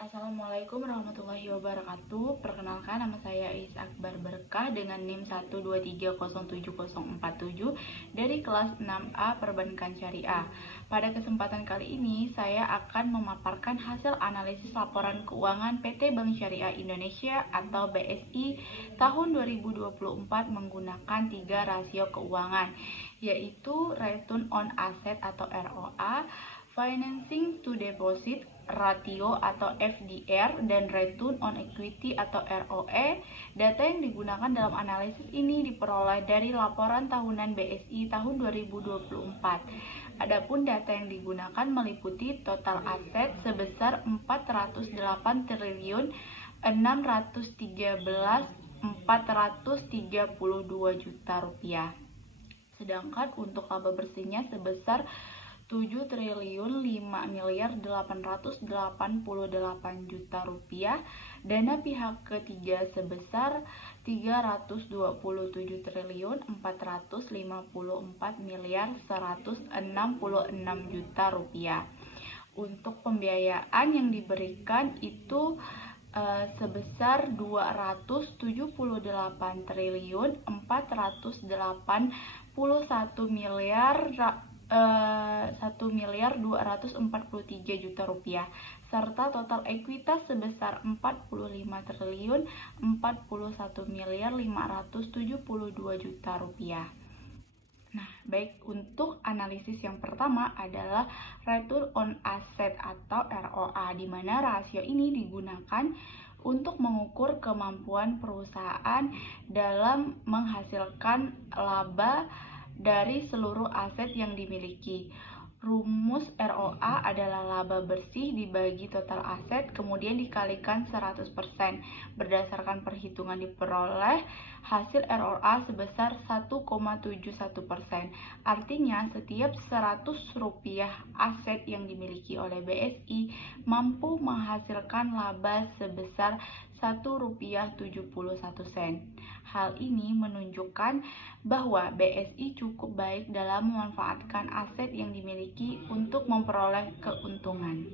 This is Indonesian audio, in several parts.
Assalamualaikum warahmatullahi wabarakatuh. Perkenalkan, nama saya Is Akbar Berkah dengan NIM 1230747 dari kelas 6A Perbankan Syariah. Pada kesempatan kali ini, saya akan memaparkan hasil analisis laporan keuangan PT Bank Syariah Indonesia atau BSI tahun 2024 menggunakan 3 rasio keuangan, yaitu Return on Asset atau ROA, Financing to Deposit ratio atau FDR, dan Return on Equity atau ROE. Data yang digunakan dalam analisis ini diperoleh dari laporan tahunan BSI tahun 2024. Adapun data yang digunakan meliputi total aset sebesar 408 triliun 613.432 juta rupiah. Sedangkan untuk laba bersihnya sebesar 7 triliun 5.888 juta rupiah, dana pihak ketiga sebesar 327 triliun 454.166 juta rupiah. Untuk pembiayaan yang diberikan itu sebesar 278 triliun 481 miliar 1.243 juta rupiah, serta total ekuitas sebesar 45 triliun 41.572 juta rupiah. Nah, baik, untuk analisis yang pertama adalah Return on Asset atau ROA, di mana rasio ini digunakan untuk mengukur kemampuan perusahaan dalam menghasilkan laba dari seluruh aset yang dimiliki. Rumus ROA adalah laba bersih dibagi total aset kemudian dikalikan 100%. Berdasarkan perhitungan diperoleh hasil ROA sebesar 1,71%. Artinya setiap 100 rupiah aset yang dimiliki oleh BSI mampu menghasilkan laba sebesar Rp1,71. Hal ini menunjukkan bahwa BSI cukup baik dalam memanfaatkan aset yang dimiliki untuk memperoleh keuntungan.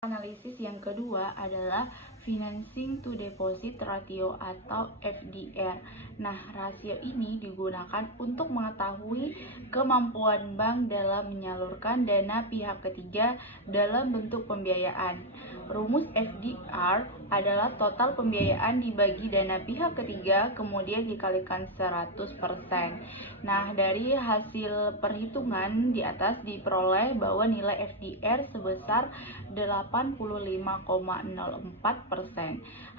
Analisis yang kedua adalah Financing to Deposit ratio atau FDR. Nah, rasio ini digunakan untuk mengetahui kemampuan bank dalam menyalurkan dana pihak ketiga dalam bentuk pembiayaan. Rumus FDR adalah total pembiayaan dibagi dana pihak ketiga kemudian dikalikan 100%. Nah, dari hasil perhitungan di atas diperoleh bahwa nilai FDR sebesar 85,04%.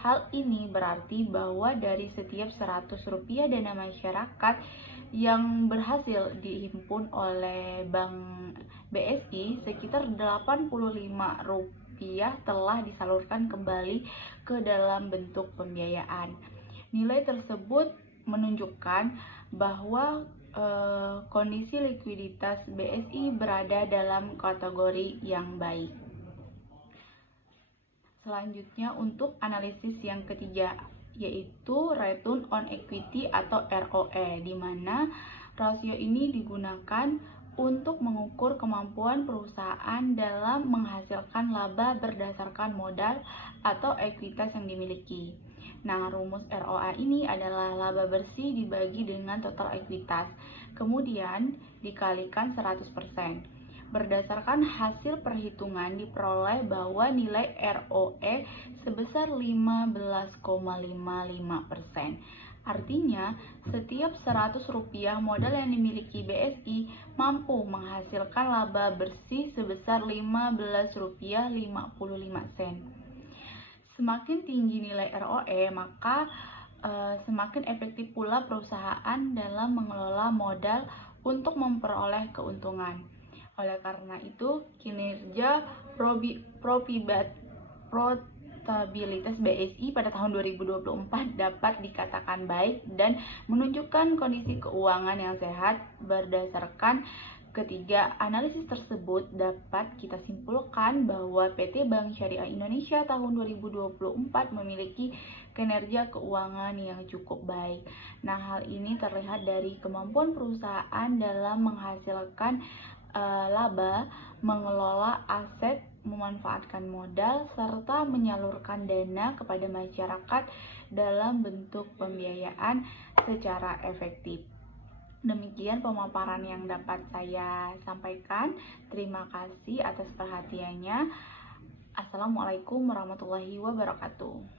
Hal ini berarti bahwa dari setiap 100 rupiah dana masyarakat yang berhasil dihimpun oleh Bank BSI, sekitar 85 rupiah telah disalurkan kembali ke dalam bentuk pembiayaan. Nilai tersebut menunjukkan bahwa kondisi likuiditas BSI berada dalam kategori yang baik. Selanjutnya untuk analisis yang ketiga, yaitu Return on Equity atau ROE, di mana rasio ini digunakan untuk mengukur kemampuan perusahaan dalam menghasilkan laba berdasarkan modal atau ekuitas yang dimiliki. Nah, rumus ROA ini adalah laba bersih dibagi dengan total ekuitas, kemudian dikalikan 100%. Berdasarkan hasil perhitungan diperoleh bahwa nilai ROE sebesar 15,55%. Artinya, setiap 100 rupiah modal yang dimiliki BSI mampu menghasilkan laba bersih sebesar 15 rupiah 55 sen. Semakin tinggi nilai ROE, maka semakin efektif pula perusahaan dalam mengelola modal untuk memperoleh keuntungan. Oleh karena itu, kinerja profitabilitas BSI pada tahun 2024 dapat dikatakan baik dan menunjukkan kondisi keuangan yang sehat. Berdasarkan ketiga analisis tersebut, dapat kita simpulkan bahwa PT Bank Syariah Indonesia tahun 2024 memiliki kinerja keuangan yang cukup baik. Nah, hal ini terlihat dari kemampuan perusahaan dalam menghasilkan laba, mengelola aset memanfaatkan modal serta menyalurkan dana kepada masyarakat dalam bentuk pembiayaan secara efektif. Demikian pemaparan yang dapat saya sampaikan. Terima kasih atas perhatiannya. Assalamualaikum warahmatullahi wabarakatuh.